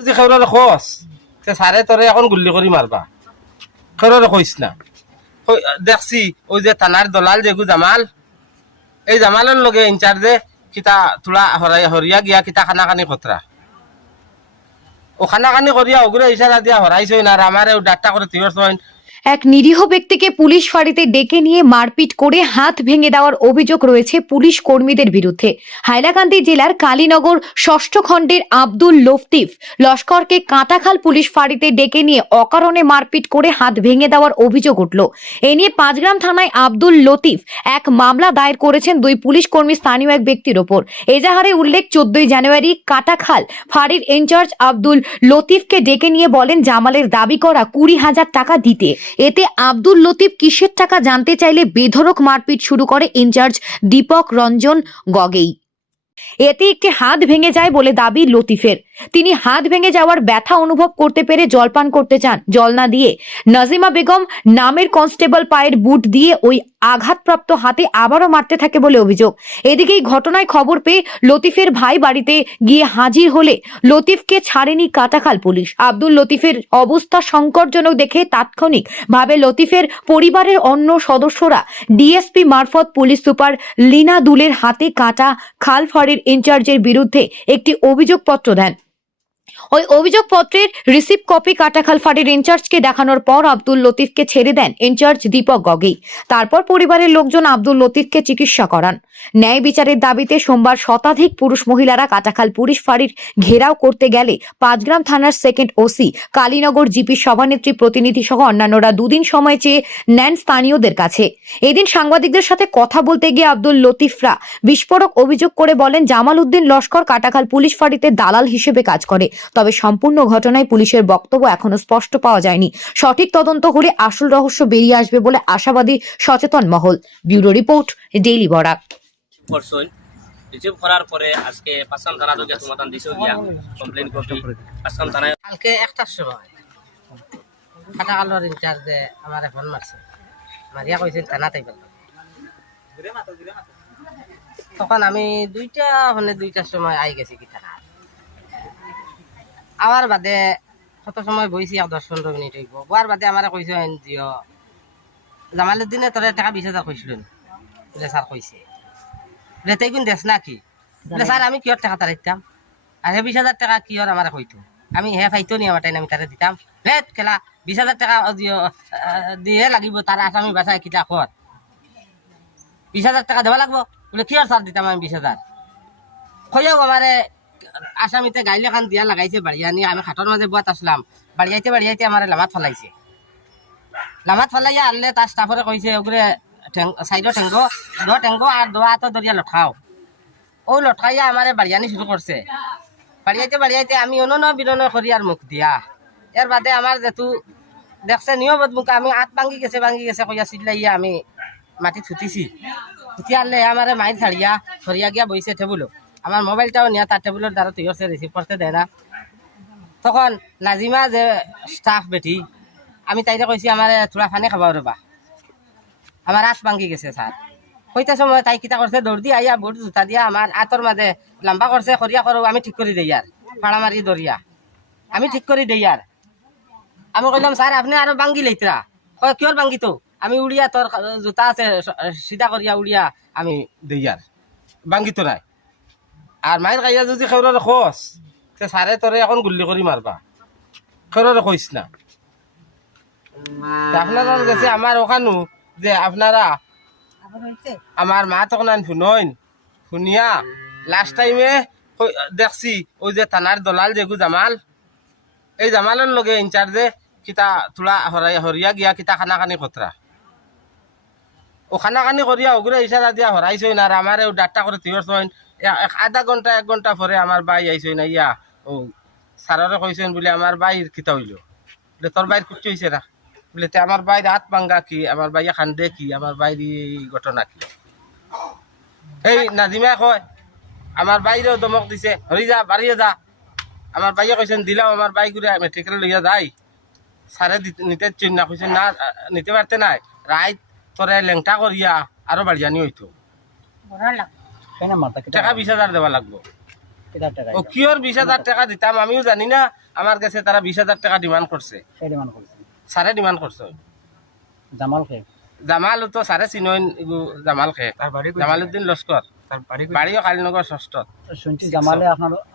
যদি খেউরারে খোঁজ সারে তোরে এখন গুল্লি করে মারবা খেউরারে কইস না দেখছি ওই যে থানার দলাল যেগু জামাল এই জামালের লগে ইনচার্জে কিতা তোলা হরিয়া গিয়া কিতা খানাখানি খতরা ও খানাখানি করিয়া ওগুলো ইশারা দিয়া হরাইছই না আর আমারে ডাক্তা করে তিওর ছইন। এক নিরীহ ব্যক্তিকে পুলিশ ফাঁড়িতে ডেকে নিয়ে মারপিট করে হাত ভেঙে দেওয়ার অভিযোগ রয়েছে পুলিশ কর্মীদের বিরুদ্ধে। হাইলাকান্দি জেলার কালীনগর ষষ্ঠ খণ্ডের আব্দুল লতিফ লস্করকে কাঁটাখাল পুলিশ ফাঁড়িতে ডেকে নিয়ে অকারণে মারপিট করে হাত ভেঙে দেওয়ার অভিযোগ উঠল। এ নিয়ে পাঁচগ্রাম থানায় আব্দুল লতিফ এক মামলা দায়ের করেছেন দুই পুলিশ কর্মী স্থানীয় এক ব্যক্তির ওপর। এজাহারে উল্লেখ 14 জানুয়ারি কাঁটাখাল ফাঁড়ির ইনচার্জ আব্দুল লতিফকে ডেকে নিয়ে বলেন জামালের দাবি করা 20,000 টাকা দিতে। এতে আব্দুল লতিফ কিসের টাকা জানতে চাইলে বেধড়ক মারপিট শুরু করে ইনচার্জ দীপক রঞ্জন গগৈ। এতে একটি হাত ভেঙে যায় বলে দাবি লতিফের। তিনি হাত ভেঙে যাওয়ার ব্যথা অনুভব করতে পেরে জলপান করতে চান, জল না দিয়ে নাজিমা বেগম নামের কনস্টেবল পায়ের বুট দিয়ে ওই আঘাতপ্রাপ্ত হাতে আবারও মারতে থাকে বলে অভিযোগ। এদিকে এই ঘটনায় খবর পেয়ে লতিফের ভাই বাড়িতে গিয়ে হাজির হলে লতিফকে ছাড়েনি কাটাখাল পুলিশ। আব্দুল লতিফের অবস্থা সংকটজনক দেখে তাৎক্ষণিকভাবে লতিফের পরিবারের অন্য সদস্যরা ডিএসপি মারফত পুলিশ সুপার লীনা দুলের হাতে কাটাখাল ফাঁড়ির ইনচার্জের বিরুদ্ধে একটি অভিযোগপত্র দেন। ওই অভিযোগপত্রের রিসিভ কপি কাটাখাল ফাঁড়ির ইনচার্জকে দেখানোর পর আব্দুল লতিফকে ছেড়ে দেন ইনচার্জ দীপক গগৈ। তারপর পরিবারের লোকজন আব্দুল লতিফকে চিকিৎসা করান। ন্যায় বিচারের দাবিতে সোমবার শতাধিক পুরুষ মহিলারা কাটাখাল পুলিশ ফাঁড়ির ঘেরাও করতে গেলে পাঁচগ্রাম থানার সেকেন্ড ওসি, কালীনগর জিপি সভানেত্রী প্রতিনিধি সহ অন্যান্যরা দুদিন সময় চেয়ে নেন স্থানীয়দের কাছে। এদিন সাংবাদিকদের সাথে কথা বলতে গিয়ে আব্দুল লতিফরা বিস্ফোরক অভিযোগ করে বলেন জামাল উদ্দিন লস্কর কাটাখাল পুলিশ ফাঁড়িতে দালাল হিসেবে কাজ করে। তবে সম্পূর্ণ ঘটনায় পুলিশের বক্তব্য এখনো স্পষ্ট পাওয়া যায়নি। সঠিক তদন্ত হলে আসল রহস্য বেরিয়ে আসবে বলে আশাবাদী সচেতন মহল। Bureau report, daily Barak. Receive করার পরে আজকে পাঁচগ্রাম থানা থেকে সমাধান দিছো গিয়া কমপ্লেইন কপি পাঁচগ্রাম থানায় কালকে 1টার সময় কাটাখালের ইনচার্জে আমার ফোন মারছে, মারিয়া কইছেন থানাতে তখন আমি 2টার সময় আই গেছি কি থানা। আবার বাদে কত সময় বইছি 10-15 মিনিট হইব। বোয়ার বাদে আমার কইছে এনজিও জামালের দিনে তোর টাকা 20,000 কইছিল বলে স্যার কইছে বলে তাই কোন দেশ নাকি বলে স্যার আমি কিয়র টাকা তারাইতাম আর 20,000 টাকা কিয়র আমার কইতো আমি হে ফাইতো নি আমার টাইম আমি তারা দিতাম লেট খেলা 20,000 টাকা দিয়ে লাগিব তার আসামি বাসায় কিতা কর 20,000 টাকা দেওয়া লাগবো বলে কিয়র স্যার দিতাম আমি 20,000 কইও আমারে আসামিতে গাইলে খান দিয়া লাগাইছে বাড়িয়ানি। আমি খাটর মাঝে বুয়াত আসলাম, বাড়িয়াইতে আমার লামাত ফেলাইছে। লামাত ফেলাইয়া আনলে তার স্টাফরে কইছে ওগুলো সাইডও ঠেঙ্গো আর দোয়া তো দরিয়া লটকাও। ও লটকাইয়া আমার বাড়িয়ানি শুরু করছে। বাড়িয়াইতে আমি অনন বিনয় করি আর মুখ দিয়া। এর বাদে আমার যেহেতু দেখছে নিয়মত মুখ আমি আত ভাঙি গেছে কইয়া চিল্লাইয়া আমি মাটি ছুটিছি। ছুটি আনলে আমার মাইর ছড়িয়া গিয়া বইছে টেবুলো। আমার মোবাইলটাও নিয়ে তার টেবিলের দ্বারা তুই রিসিভ করতে দেয় না। তখন নাজিমা যে স্টাফ বেটি আমি তাইরে কইছি আমার থোড়া ফানি খাবা রবা আমার আত ভাঙি গেছে স্যার। কইতে সময় তাই কিতা করছে দৌড় দিয়ে আইয়া বুট জুতা দিয়া আমার আতর মাঝে লম্বা করছে খরিয়া করো আমি ঠিক করে দেই আর ফাড়া মারি দরিয়া আমি ঠিক করে দেই আর আমি কইলাম স্যার আপনি আরো ভাঙ্গি লইতরা কয় কিয়র ভাঙ্গি তো আমি উড়িয়া তোর জুতা আছে সিধা করিয়া উড়িয়া আমি দেই আর ভাঙ্গি তো নাই আর মায়ের কাইয়া যদি খেউরারে খোঁজ সারে তোরে এখন গুল্লি করে মারবা খেউরারে কইস না। আপনারা গেছে আমার ওখানো যে আপনারা আমার মা তখন শুনিয়া লাস্ট টাইমে দেখছি ওই যে থানার দলাল যেগু জামাল এই জামালের লগে ইনচার্জে কিতা তোলা হরিয়া গিয়া কিতা খানাখানি খতরা ও খানাখানি করিয়া ওগুলো ইশারা দিয়া হরাইছই না আর আমার ডাক্তার করে তিওর ছইন। আধা ঘন্টা 1 ঘন্টা পরে আমার বাই আইসই না ইয়া ও সাররে কইছেন বলে আমার বাইর কিতা হইল বলে তোর বাইর কুচ্ছি হয়েছে না বলে আমার বাইর হাত ভাঙ্গা কি আমার বাইয়া খান্দে কি আমার বাইর ঘটনা কি। এই নাজিমা কয় আমার বাইরেও দমক দিছে হরি যা বাড়িয়ে যা। আমার বাইয়া কইছেন দিলাম আমার বাই ঘুরে মেট্রিকেল লইয়া যাই সারে নিতে চিন্তা কইছেন না নিতে পারতে নাই রাইত তোরে লেংটা করিয়া আরো বাড়িয়ানি হইতো টাকা 20,000 দেওয়া লাগবো। কিতার টাকা ও কিওর 20,000 টাকা দিতাম আমিও জানি না আমার কাছে তারা 20,000 টাকা ডিমান্ড করছে সে ডিমান্ড করছে সারে ডিমান্ড করছে জামাল খে জামাল তো সারে চিনইন জামাল খে তার বাড়ি জামালউদ্দিন লস্কর তার বাড়ি বাড়িও কালীনগর ষষ্ঠ শুনছি জামালে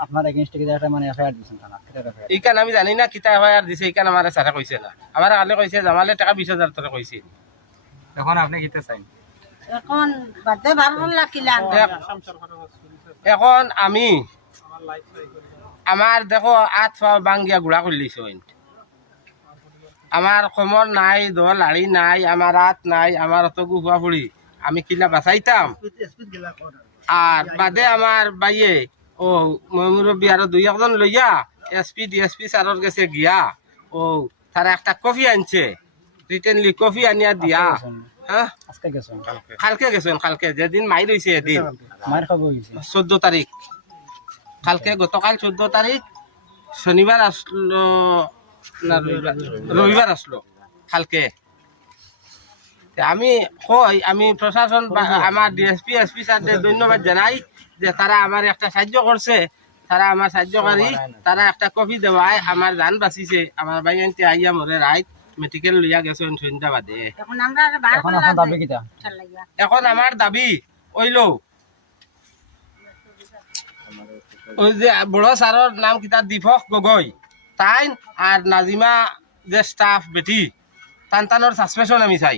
আপনার এগেইনস্টে কিতা একটা মানে এফআইআর দিছেন থানা কিতার এফআইআর এইখান আমি জানি না কিতা এফআইআর দিছে এইখান আমার সারে কইছে না আমার কালে কইছে জামালে টাকা 20,000 টাকা কইছে এখন আপনি কিতে চাইন এখন বাদে বার করলা কিলা এখন আমি আমার দেখো 8 পাও বাঙ্গিয়া গুড়া করলিছ আমার কোমর নাই দল লাড়ি নাই আমার হাত নাই আমার অত গুফা ফুড়ি আমি কিলা বাঁচাইতাম আর বাদে আমার বাইয়ে ও মুরব্বী আরো 2-1 জন লইয়া এসপি ডিএসপি স্যারের কাছে গিয়া ও তারা একটা কফি আনছে রিটেনলি কফি আনিয়া দিয়া হ্যাঁ আজকে গেছেন কালকে গেছেন কালকে যেদিন মাই রইছে এদিন মায়ের খবর হয়েছে 14 তারিখ কালকে গতকাল 14 তারিখ শনিবার আসলো না রবিবার আসলো কালকে আমি কই আমি প্রশাসন আমার ডিএসপি এসপি স্যারদের ধন্যবাদ জানাই যে তারা আমার একটা সাহায্য করছে তারা আমার সাহায্যকারী তারা একটা কফি দেওয়ায় আমার জান বাঁচিছে আমার ভাই আনতে আইয়া মরে রাইত মেডিকেল লইয়া গেছেন সন্ধ্যা বাদে এখন আমরা বার এখন করলা আপনার দাবি কিতা এখন আমার দাবি ওইল ওই যে বড় স্যারের নাম কিতা দীপক গগৈ তাই আর নাজিমা যে স্টাফ বেটি টানটানোর সাসপেনশন আমি চাই